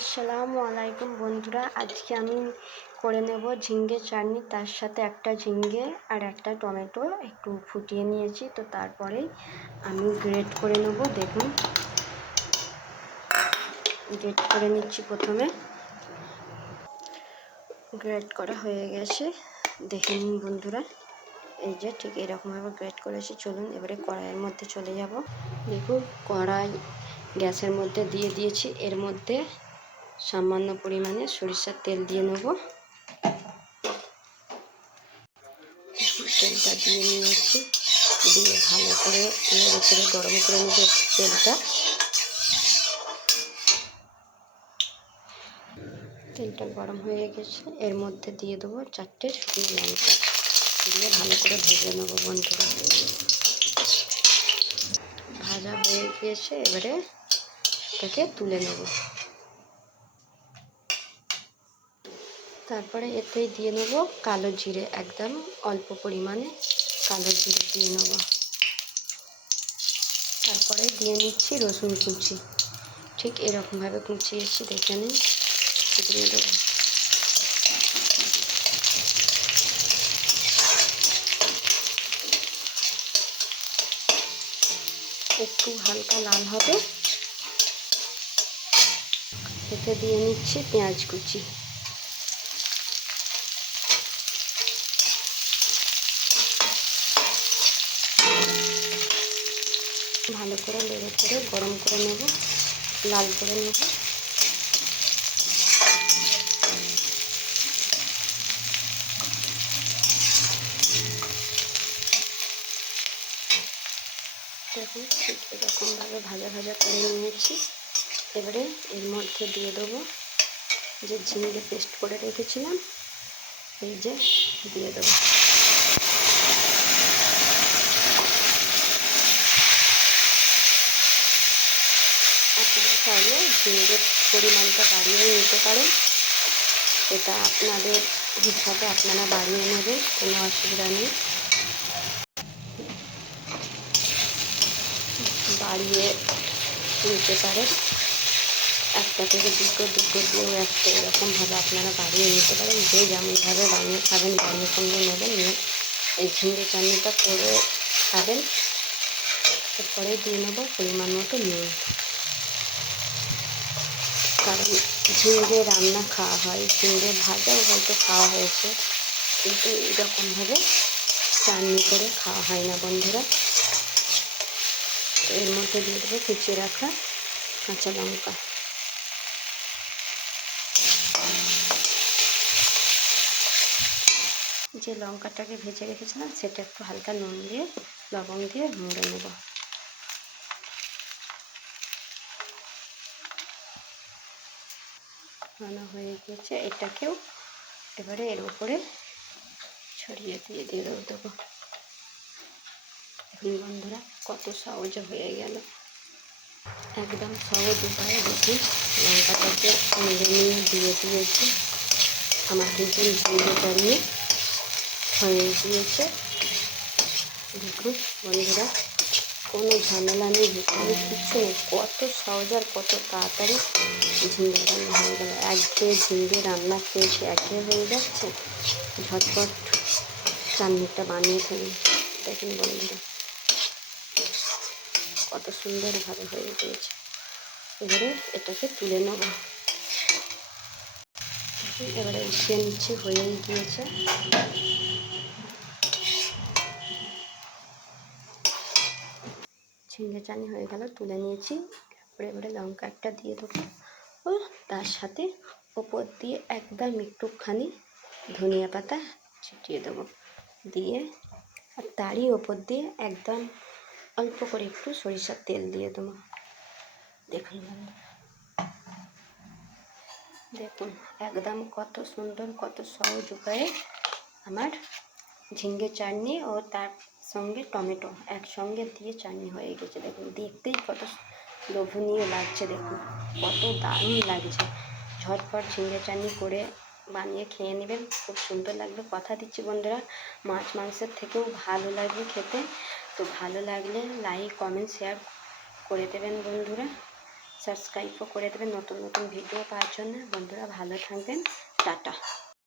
আসসালামু আলাইকুম বন্ধুরা, আজকে আমি করে নেব ঝিঙ্গে চাটনি। তার সাথে একটা ঝিঙ্গে আর একটা টমেটো একটু ফুটিয়ে নিয়েছি, তো তারপরেই আমি গ্রেট করে নেব। দেখুন, গ্রেট করে নিচ্ছি। প্রথমে গ্রেট করা হয়ে গেছে, দেখে নিন বন্ধুরা। এই যে ঠিক এরকমভাবে গ্রেট করেছি। চলুন এবারে কড়াইয়ের মধ্যে চলে যাব। দেখুন, কড়াই গ্যাসের মধ্যে দিয়ে দিয়েছি। এর মধ্যে সামান্য পরিমাণে সরিষার তেল দিয়ে নেব। তেলটা দিয়ে নিয়েছি, দিয়ে ভালো করে নেড়ে চেড়ে গরম করে নেব তেলটা। তেলটা গরম হয়ে গেছে, এর মধ্যে দিয়ে দেবো 4টে শুকনো লঙ্কা, দিয়ে ভালো করে ভেজে নেবো বন্ধুরা। ভাজা হয়ে গিয়েছে, এবারে এটাকে তুলে নেব। তারপরে এতেই দিয়ে নেব কালো জিরে, একদম অল্প পরিমাণে কালো জিরে দিয়ে নেব। তারপরে দিয়ে নিচ্ছি রসুন কুচি, ঠিক এরকমভাবে কুচিয়েছি, দেখে নিন। দিয়ে দেবো। একটু হালকা লাল হবে, এতে দিয়ে নিচ্ছি পেঁয়াজ কুচি। ভালো করে নেড়ে করে গরম করে নেব, লাল করে নেব। দেখুন, ঠিক এরকমভাবে ভাজা ভাজা করে নিয়েছি। এবারে এর মধ্যে দিয়ে দেবো যে ঝিঙে পেস্ট করে রেখেছিলাম, এই যে দিয়ে দেবো। আপনারা চাইলে ঝিঙের পরিমাণটা বাড়িয়েও নিতে পারেন, এটা আপনাদের হিসাবে আপনারা বাড়িয়ে নেবেন, কোনো অসুবিধা নেই। বাড়িয়ে নিতে পারেন, একটা থেকে দুটো দিয়েও একটা, এরকমভাবে আপনারা বাড়িয়ে নিতে পারেন। যে যেমনভাবে বানিয়ে খাবেন, বানিয়ে সঙ্গে নেবেন, নিয়ে এই ঝিঙে চাটনিটা করে খাবেন। তারপরে দিয়ে নেব পরিমাণ মতো নুন, কারণ ঝিঙে রান্না খাওয়া হয়, ঝিঙে ভাজাও হয়তো খাওয়া হয়েছে, কিন্তু এরকমভাবে চাটনি করে খাওয়া হয় না বন্ধুরা। এর মধ্যে দিয়ে দেবো কুচিয়ে রাখা কাঁচা লঙ্কা। যে লঙ্কাটাকে ভেজে রেখেছিলাম সেটা একটু হালকা নুন দিয়ে লবণ দিয়ে মুড়ে নেব। রান্না হয়ে গিয়েছে, এটাকেও এবারে এর উপরে ছড়িয়ে দিয়ে দেবো। দেখুন বন্ধুরা, কত সহজে হয়ে গেল, একদম সহজ উপায়ে। দেখুন, লঙ্কাটাকে মেরে নিয়ে দিয়ে দিয়েছি। আমার কিন্তু ঝিঙে চাটনি হয়ে গিয়েছে। দেখুন বন্ধুরা, কোনো ঝামেলা নেই, এখানে কিচ্ছু নেই, কত সহজ আর কত তাড়াতাড়ি ঝিঙে রান্না হয়ে গেল। একঘেয়ে ঝিঙে রান্না খেয়েছে, একঘেয়ে হয়ে যাচ্ছে, ঝটপট চাটনিটা বানিয়ে ফেলুন। দেখুন বন্ধুরা, কত সুন্দরভাবে হয়ে গিয়েছে। এবারে এটাকে তুলে নেব। এবারে উঠিয়ে নিচ্ছি, হয়েই গিয়েছে। ঝিঙে চাটনি হয়ে গেল, তুলে নিয়েছি। এবারে লঙ্কা একটা দিয়ে দেবো, ও তার সাথে ওপর দিয়ে একদম একটুখানি ধনিয়া পাতা ছিটিয়ে দেবো, দিয়ে আর তারই ওপর দিয়ে একদম অল্প করে একটু সরিষার তেল দিয়ে দেবো। দেখুন দেখুন, একদম কত সুন্দর, কত সহজ উপায়ে আমার ঝিঙে চাটনি ও তার সঙ্গে টমেটো একসঙ্গে দিয়ে চাটনি হয়ে গেছে। দেখুন, দেখতেই কত লোভনীয় লাগছে, দেখুন কত দারুণ লাগছে। ঝটপট ঝিঙে চাটনি করে বানিয়ে খেয়ে নেবেন, খুব সুন্দর লাগবে। কথা দিচ্ছি বন্ধুরা, মাছ মাংসের থেকেও ভালো লাগবে খেতে। তো ভালো লাগলে লাইক কমেন্ট শেয়ার করে দেবেন বন্ধুরা। সাবস্ক্রাইবও করে দেবেন নতুন নতুন ভিডিও পাওয়ার জন্য। বন্ধুরা ভালো থাকবেন, টাটা।